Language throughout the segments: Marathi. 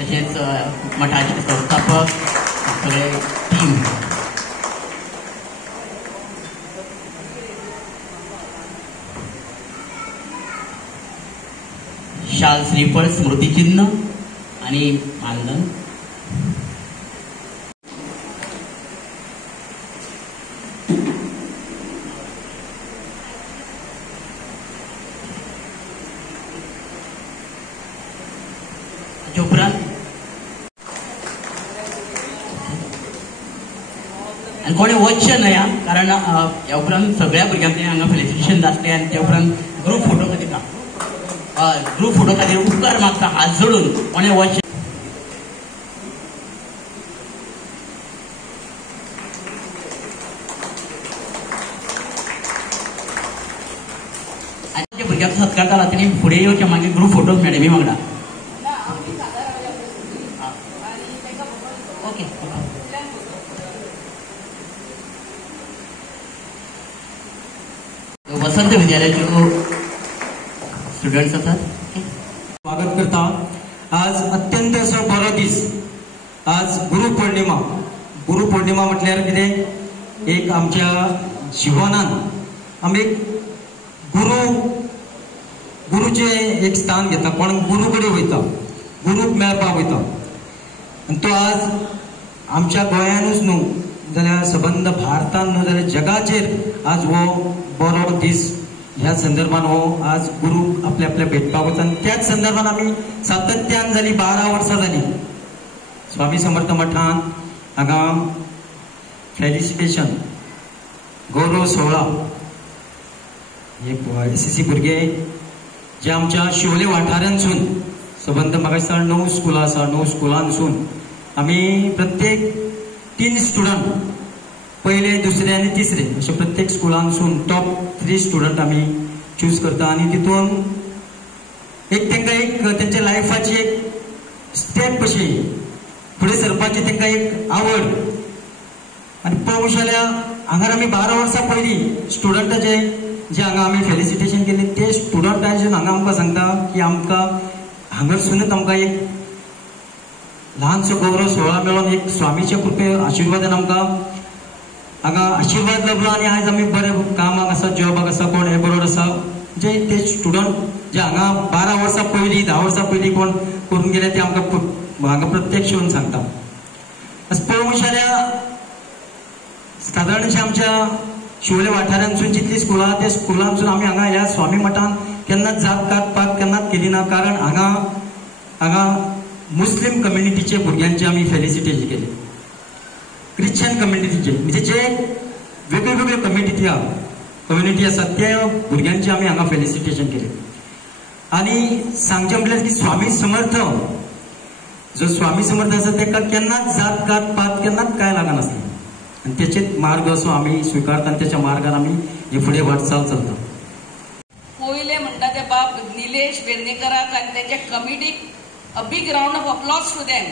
तसेच मठाचे संस्थापक सगळे टीम. शाल श्रीफळ स्मृतिचिन्ह आणि मानधन. उपरांत आणि कोणी वचचे न्हय कारण ह्या उपरांत सगळ्या भुरग्यांनी हांगा फेलिसिटेशन जातलें आनी त्या उपरांत ग्रूप फोटो खातीर ग्रूप फोटो खातीर उपकार मागता हात जोडून कोणे वचचे. आनी भुरग्यांक सत्कारताला तेणी फुडें येवचें मागीर ग्रूप फोटो मॅडमी वांगडा. ओके वसंत विद्यालयाच्यो स्टुडंट्स आसात. स्वागत करता. आज अत्यंत असो बरो दीस. आज गुरुपौर्णिमा. गुरुपौर्णिमा म्हटल्यार कितें एक आमच्या जिवनान आमी गुरुचे एक स्थान घेता. कोण गुरु कडेन वयता, गुरूक मेळपाक वयता. आनी तो आज आमच्या गोंयानूच न्हू जाल्यार सबंद भारतान न्हू जाल्यार जगाचेर आज हो बरो दीस. ह्या संदर्भान हो आज गुरु आपल्या आपल्या भेटपाक वता. आनी त्याच संदर्भान आमी सातत्यान जाली 12 वर्सां जाली स्वामी समर्थ मठान हांगा फेलिसिटेशन गौरव सोहळा हे SSC भुरगे जे आमच्या शिवोले वाठारांसून सबंद म्हाका दिसता 9 स्कुलां आसा. 9 स्कुलांसून आमी प्रत्येक 3 स्टुडंट पहिले, दुसरे आनी तिसरे अशे प्रत्येक स्कुलांसून टॉप 3 स्टुडंट आमी चूज करता. आनी तितून एक तांकां एक तेंच्या लायफाची एक स्टेप कशी फुडें सरपाची तांकां एक आवड. आनी पळोवंक जाल्यार हांगा आमी 12 वर्सां पयलीं स्टुडंटाचे जे हांगा आमी फेलिसिटेशन केले ते स्टुडंटाचे हांगा आमकां सांगता की आमकां हांगासुनूच आमकां एक ल्हानसो गौरव सोहळा मेळोन एक स्वामीच्या कृपे आशिर्वादान आमकां हांगा आशिर्वाद लाभलो. आनी आयज आमी बरे कामाक आसा, जॉबाक आसा, कोण एब्रॉड आसा, जे ते स्टुडंट जे हांगा 12 वर्सां पयलीं 10 वर्सां पयलीं कोण करून गेले ते आमकां हांगा प्रत्यक्ष येवन सांगता. पळोवंक जाल्यार सादारणशे आमच्या शिवोले वाठारांसून जितली स्कुलां आहा त्या स्कुलांसून आमी हांगा ह्या स्वामी मठान केन्नाच जात पात केन्नाच केली ना. कारण हांगा मुस्लीम कम्युनिटीचे भुरग्यांचे आमी फेलिसिटेशन केले, क्रिश्चन कम्युनिटीचे म्हणजे जे वेगळे वेगळे कम्युनिटी आसा त्या भुरग्यांचे आमी हांगा फेलिसिटेशन केले. आनी सांगचें म्हटल्यार की स्वामी समर्थ जो स्वामी समर्थ आसा ताका केन्नाच जात पात केन्नाच काय लागनासलें. आनी तेचेच मार्ग असो आमी स्विकारता आनी तेच्या मार्गान आमी हे फुडें वाटचाल चलता. पयले म्हणटा ते बाब निलेश वेर्णेकराक आनी तेंच्या कमिटीक a big round of applause to them.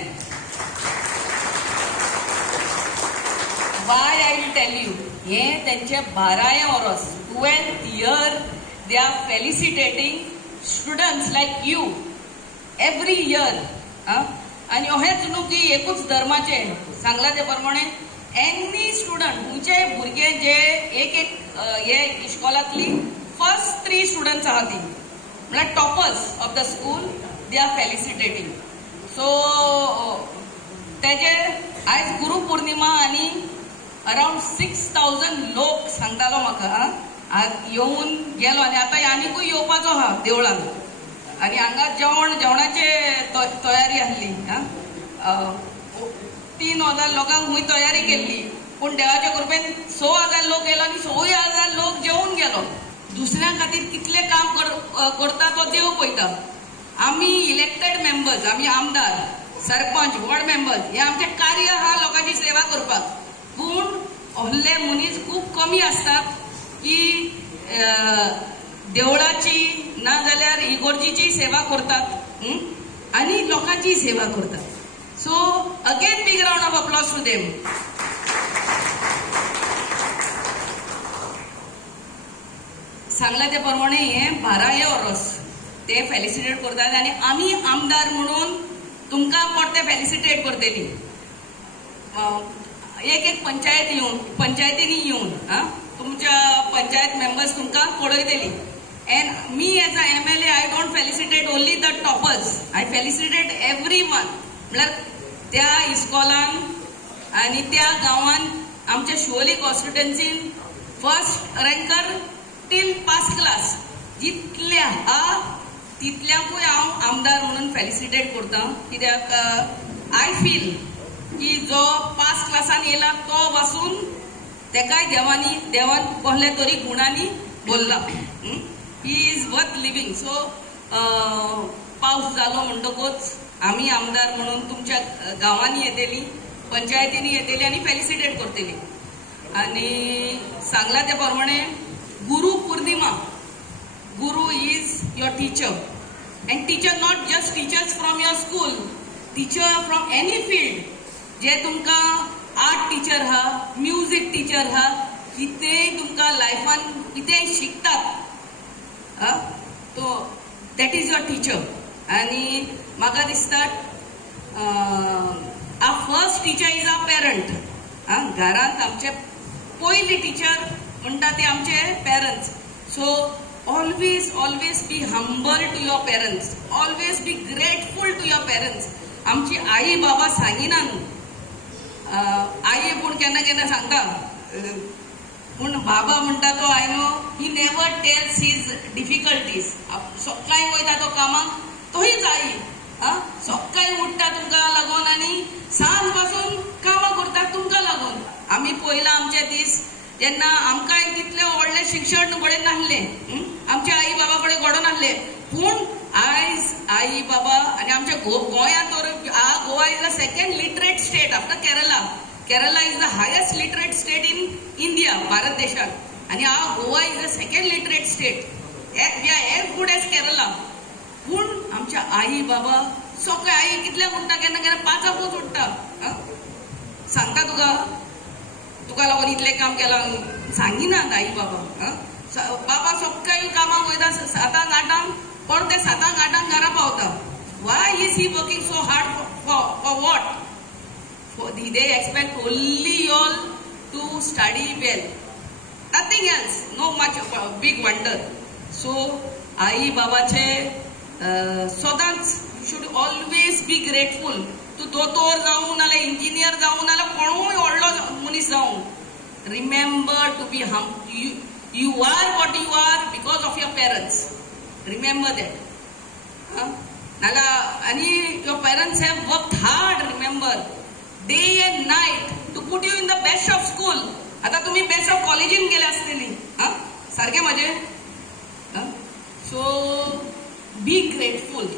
Why I will tell you, हे त्यांचे 12 वर्स 12th year they are felicitating students like you every year. आणि अहेच न्हू की एकूच धर्माचे सांगला ते प्रमाणे एनी स्टुडंट तुमचे भुरगे जे एक हे इस्कॉलातली फर्स्ट 3 स्टुडंट्स आहात ती म्हळ्यार toppers of the school they are felicitating. So तेजे आज गुरु पौर्णिमा आणि अराउंड 6000 लोक सांगतालो म्हाका येऊन गेलो. आणि आता आनीकूय येवपाचो आहा देवळान. आणि हांगा जेवणाचे तयारी आसली. 3000 लोकांक खूंय तयारी केल्ली. पूण देवाच्या कृपेन 6000 लोक येयलो आनी 6000 लोक जेवून गेलो. दुसऱ्या खातीर कितले काम करता तो देव पळयता. आमी इलेक्टेड मेंबर्स, आमी आमदार, सरपंच, वॉर्ड मेंबर्स हे आमचे कार्य हा लोकांची सेवा करपाक. पूण असले मनीस खूप कमी असतात की देवळाची ना जाल्यार इगोर्जीची सेवा करतात आणि लोकांची सेवा करतात. So again big round of applause to them. सांगला ते प्रमाणे हे 12 वर्स ते फेलिसिटेट करतात. आणि आम्ही आमदार म्हणून तुमकां परते फेलिसिटेट करतली. एक पंचायतींनी येऊन तुमच्या पंचायत मेंबर्स तुमकां कळयतली. And me as a MLA, I don't felicitate only the toppers. I felicitate everyone. म्हळ्यार त्या इस्कॉलान आणि त्या गांवान आमच्या शिवोली कॉन्स्टिट्युएन्सीन first ranker till pass class जितले आहा तितल्याकूय हांव आमदार म्हणून फेलिसिटेट करता. कित्याक आय फील की जो पास क्लासान येयला तो वाचून तेकाय देवान कसले तरी गुणांनी बोलला. He is worth living. So पावस जालो म्हणटकूच आम्ही आमदार म्हणून तुमच्या गांवांनी येतली, पंचायतींनी येतली आणि फेलिसिटेट करतली. आणि सांगला त्या प्रमाणे गुरु पौर्णिमा, गुरु is your teacher. And teacher not just teachers from your school, teacher from any field. जे तुमकां आर्ट टीचर हा, म्युझिक टीचर हा, कितेंय तुमकां लायफान कितेंय शिकतात तो दॅट इज युअर टीचर. आणि म्हाका दिसता आ first teacher is a parent. घरांत आमचे पयली टीचर म्हणटा ते आमचे parents. So always be humble to your parents, always be grateful to your parents. आमची आई बाबा सांगिना न्हू, आई पूण केन्ना केन्ना सांगता, पूण बाबा म्हणटा तो I know he never tells his difficulties. सकाळी वयता तो कामाक तोहीच आई सकाळी उठता तुमकां लागून आणि सांज पासून कामां करता तुमकां लागून. आमी पयला आमचे दीस जेन्ना आमकां तितले व्हडले शिक्षण कडेन नासले, आमच्या आई बाबा कडेन घडोवन नासले, पूण आयज आई बाबा आणि आमच्या गोंयांत तर Goa is the second literate state after Kerala. Kerala is the highest literate state in India, Bharat देशात. आणि Goa is the second literate state. We are as good as Kerala. पूण आमच्या आई बाबा सकाळी आई कितल्या उठता, केन्ना केन्ना 5 उठता. सांगता तुका लागून इतलें काम केलां सांगिनात आई बाबा. बाबा सकाळी कामाक वयता 7-8 परते 7-8 घरा पावता. Y is he working so hard for what? They expect only you all to study well, nothing else, no much of a big wonder. So आई बाबाचे सदांच you should always be grateful. तू दोतोर जावं नाल्यार इंजिनियर जावं नाल्यार कोणूय व्हडलो मनीस जावं, remember to be humble. You are what you are because of your parents. Remember that. And your parents have worked hard, remember, day and night to put you in the best of school. आता तुम्ही बेस्ट ऑफ कॉलेजीन गेले असतली सारखे माझे. So be grateful.